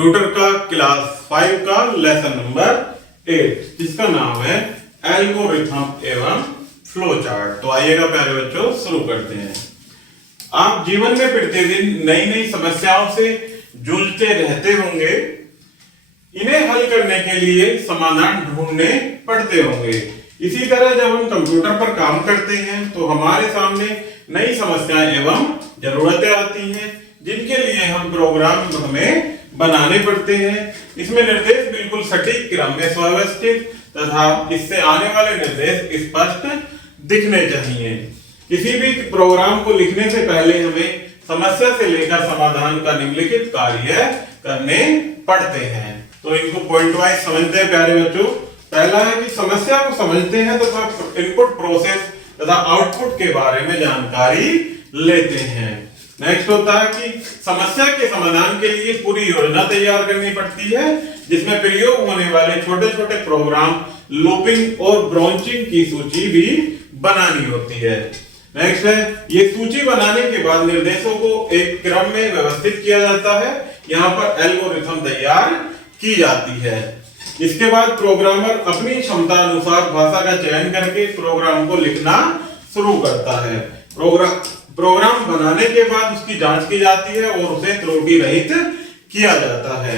Computer का class 5 का lesson number 8 जिसका नाम है एल्गोरिथम एवं फ्लो चार्ट। तो आइएगा प्यारे बच्चों शुरू करते हैं। आप जीवन में प्रतिदिन नई नई समस्याओं से जूझते रहते होंगे। इन्हें हल करने के लिए समाधान ढूंढने पड़ते होंगे। इसी तरह जब हम कंप्यूटर पर काम करते हैं तो हमारे सामने नई समस्याएं एवं जरूरतें आती हैं जिनके लिए हम प्रोग्राम हमें बनाने पड़ते हैं। इसमें निर्देश बिल्कुल सटीक क्रम में सुव्यवस्थित तथा इससे आने वाले निर्देश स्पष्ट दिखने चाहिए। किसी भी प्रोग्राम को लिखने से पहले हमें समस्या से लेकर समाधान का निम्नलिखित कार्य करने पड़ते हैं। तो इनको पॉइंट वाइज समझते हैं प्यारे बच्चों। पहला है कि समस्या को समझते हैं तथा इनपुट प्रोसेस तथा आउटपुट के बारे में जानकारी लेते हैं। नेक्स्ट होता है कि समस्या के समाधान के लिए पूरी योजना तैयार करनी पड़ती है जिसमें प्रयोग होने वाले छोटे छोटे प्रोग्राम, लूपिंग और ब्रांचिंग की सूची भी बनानी होती है। नेक्स्ट है ये सूची बनाने के बाद निर्देशों को एक क्रम में व्यवस्थित किया जाता है। यहाँ पर एल्गोरिथम तैयार की जाती है। इसके बाद प्रोग्रामर अपनी क्षमता अनुसार भाषा का चयन करके प्रोग्राम को लिखना शुरू करता है। प्रोग्राम बनाने के बाद उसकी जांच की जाती है और उसे त्रुटि रहित किया जाता है।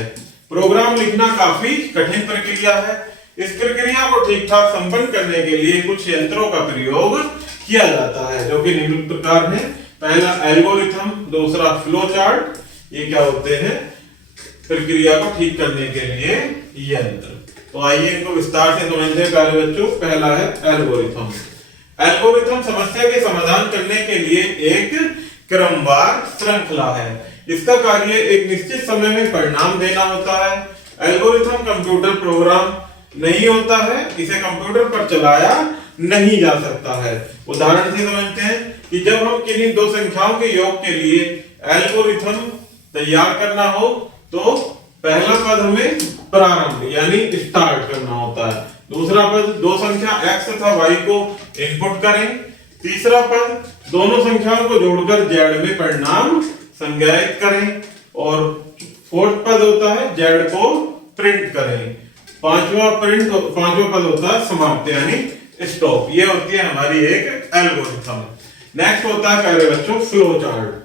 प्रोग्राम लिखना काफी कठिन प्रक्रिया है। इस प्रक्रिया को ठीक ठाक संपन्न करने के लिए कुछ यंत्रों का प्रयोग किया जाता है जो कि निम्न प्रकार है। पहला एल्गोरिथम, दूसरा फ्लो चार्ट। ये क्या होते हैं? प्रक्रिया को ठीक करने के लिए यंत्र। तो आइए इनको विस्तार से समझते हैं प्यारे बच्चों। पहला है एल्गोरिथम। एल्गोरिथम समस्या के समाधान करने के लिए एक क्रमवार श्रृंखला है। इसका कार्य एक निश्चित समय में परिणाम देना होता है। एल्गोरिथम कंप्यूटर प्रोग्राम नहीं होता है, इसे कंप्यूटर पर चलाया नहीं जा सकता है। उदाहरण से समझते हैं कि जब हम किन्हीं दो संख्याओं के योग के लिए एल्गोरिथम तैयार करना हो तो पहला पद हमें प्रारंभ यानी स्टार्ट करना होता है। दूसरा पद दो संख्या x तथा y को इनपुट करें। तीसरा पद दोनों संख्याओं को जोड़कर z में परिणाम संग्रहित करें। और फोर्थ पद होता है z को प्रिंट करें। पांचवा पद होता है समाप्त यानी स्टॉप। ये होती है हमारी एक एल्गोरिथम। नेक्स्ट होता है प्यारे बच्चों फ्लो चार्ट।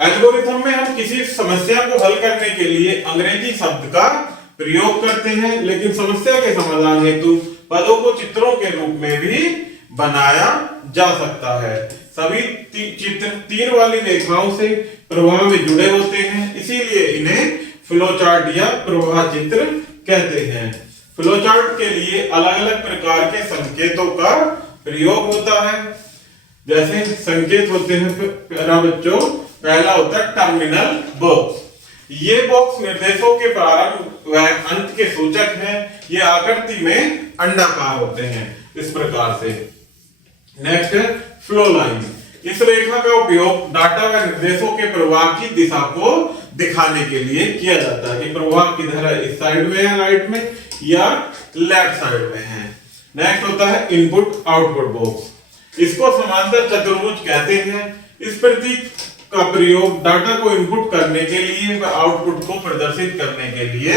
एल्गोरिथम में हम किसी समस्या को हल करने के लिए अंग्रेजी शब्द का प्रयोग करते हैं, लेकिन समस्या के समाधान हेतु पदों को चित्रों के रूप में भी बनाया जा सकता है। सभी चित्र तीर वाली रेखाओं से प्रवाह में जुड़े होते हैं, इसीलिए इन्हें फ्लो चार्ट या प्रवाह चित्र कहते हैं। फ्लो चार्ट के लिए अलग अलग प्रकार के संकेतों का प्रयोग होता है। जैसे संकेत होते हैं प्यारा बच्चों, पहला होता है टर्मिनल बॉक्स। ये बॉक्स निर्देशों के प्रारंभ व अंत के सूचक हैं। ये आकृति में अंडाकार होते हैं इस प्रकार से। नेक्स्ट है फ्लो लाइन। इस रेखा का उपयोग डाटा व निर्देशों के प्रवाह की दिशा को दिखाने के लिए किया जाता है कि प्रवाह किधर है, इस साइड में है राइट में या लेफ्ट साइड में है। नेक्स्ट होता है इनपुट आउटपुट बॉक्स। इसको समांतर चतुर्भुज कहते हैं। इस प्रतीक का प्रयोग डाटा को इनपुट करने के लिए व आउटपुट को प्रदर्शित करने के लिए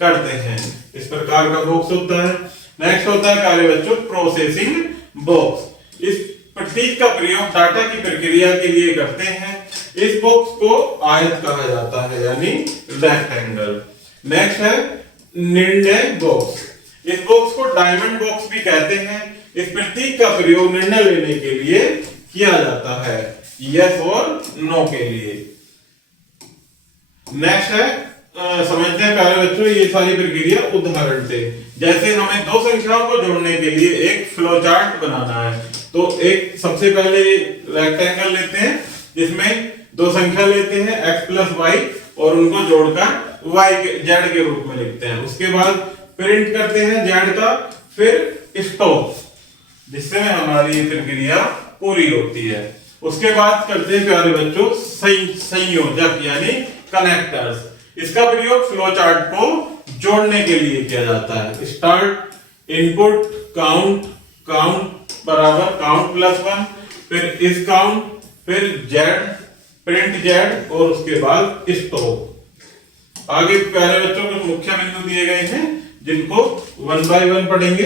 करते हैं। इस प्रकार का बॉक्स होता है। नेक्स्ट होता है प्यारे बच्चों प्रोसेसिंग बॉक्स। इस प्रतीक का प्रयोग डाटा की प्रक्रिया के लिए करते हैं। इस बॉक्स को आयत कहा जाता है यानी रेक्टेंगल। नेक्स्ट है निर्णय बॉक्स। इस बॉक्स को डायमंड बॉक्स भी कहते हैं। इस प्रतीक का प्रयोग निर्णय लेने के लिए किया जाता है, यस और नो के लिए। नेक्स्ट है समझते हैं प्यारे बच्चों ये सारी प्रक्रिया उदाहरण से। जैसे हमें दो संख्याओं को जोड़ने के लिए एक फ्लो चार्ट बनाना है तो एक सबसे पहले रेक्टेंगल लेते हैं जिसमें दो संख्या लेते हैं x प्लस वाई और उनको जोड़कर y z के रूप में लिखते हैं। उसके बाद प्रिंट करते हैं z का, फिर स्टॉप जिससे हमारी प्रक्रिया पूरी होती है। उसके बाद करते हैं प्यारे बच्चों संयोजक यानी कनेक्टर्स। इसका प्रयोग फ्लो चार्ट को जोड़ने के लिए किया जाता है। स्टार्ट इनपुट काउंट बराबर काउंट प्लस 1, फिर इस काउंट, फिर जेड प्रिंट जेड और उसके बाद स्टॉप। आगे प्यारे बच्चों कुछ मुख्य बिंदु दिए गए हैं जिनको 1 बाय 1 पढ़ेंगे।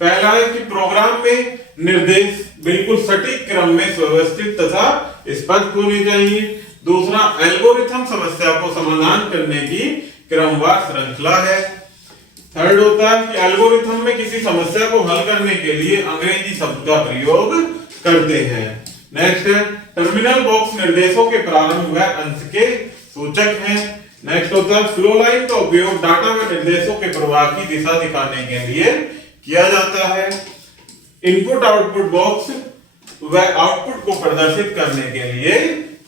पहला है कि प्रोग्राम में निर्देश बिल्कुल सटीक क्रम में सुव्यवस्थित तथा स्पष्ट होने चाहिए। दूसरा, एल्गोरिथम समस्या को समाधान करने की क्रमवार श्रृंखला है। थर्ड होता है कि एल्गोरिथम में किसी समस्या को हल करने के लिए अंग्रेजी शब्द का प्रयोग करते हैं। नेक्स्ट है, टर्मिनल बॉक्स निर्देशों के प्रारंभ व अंत के सूचक हैं। नेक्स्ट होता है, फ्लो लाइन का उपयोग डाटा व निर्देशों के प्रवाह की दिशा दिखाने के लिए किया जाता है। इनपुट आउटपुट बॉक्स व आउटपुट को प्रदर्शित करने के लिए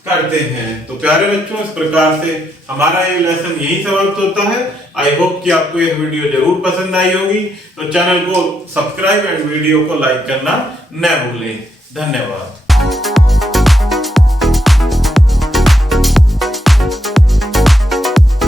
करते हैं। तो प्यारे बच्चों, इस प्रकार से हमारा ये लेसन यही समाप्त होता है। आई होप कि आपको यह वीडियो जरूर पसंद आई होगी। तो चैनल को सब्सक्राइब एंड वीडियो को लाइक करना न भूलें। धन्यवाद।